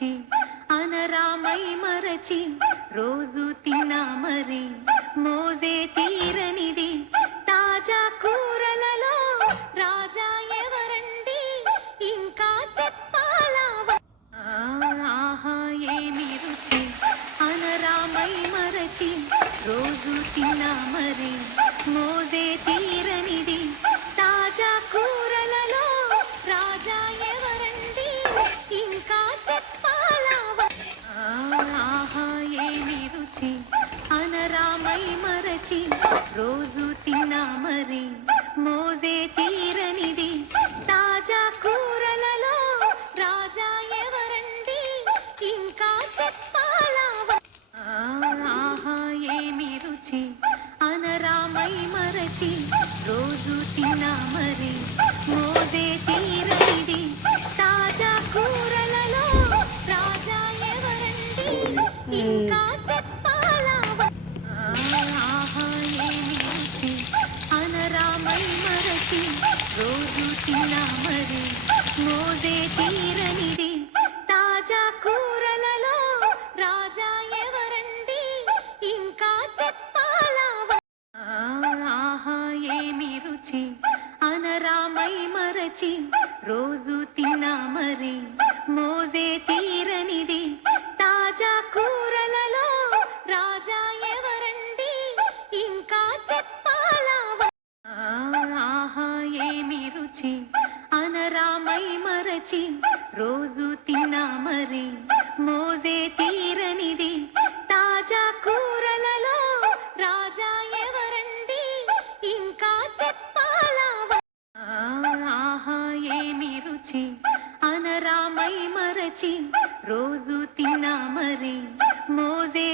రుచి అనరామై మరచి రోజు తిన్నా మరి మోజే తీరనిది తాజా కూరలలో రాజా ఎవరండి ఇంకా చెప్పాలా ఆహా ఏమి రుచి అనరామై మరచి రోజు తిన్నా మరి మోజే తీరనిది తాజా కూరలలో రాజా ఎవరండి ఇంకా చెప్పాలా ఆహా ఏమి రుచి అనరామై మరచి రోజు తిన్నా మరి మోజే తీరనిది తాజా కూరలలో రాజా ఎవరండి ఇంకా చెప్పాలా ఆహా ఏమి రుచి అనరామై మరచి రోజు తిన్నా మరి మోజే తీరనిది తాజా కూరలలో రాజా ఎవరండి ఇంకా చెప్పాలా ఆహా ఏమి రుచి అనరామై మరచి రోజు తిన్నా మరి మోజే తీరనిది తాజా కూరలలో రాజా ఎవరండి ఇంకా చెప్పాలా ఆహా ఏమి రుచి అనరామై మరచి రోజు తిన్నా మరి మోజే తీరనిది తాజా కూరలలో రాజా ఎవరండి ఇంకా చెప్పాలా ఆహా ఏమి రుచి అనరామై మరచి రోజు తిన్నా మరి మోజే తీరనిది తాజా కూరలలో రాజా ఎవరండి ఇంకా చెప్పాలా ఆహా ఏమి రుచి అనరామై మరచి రోజు తిన్నా మరి మోజే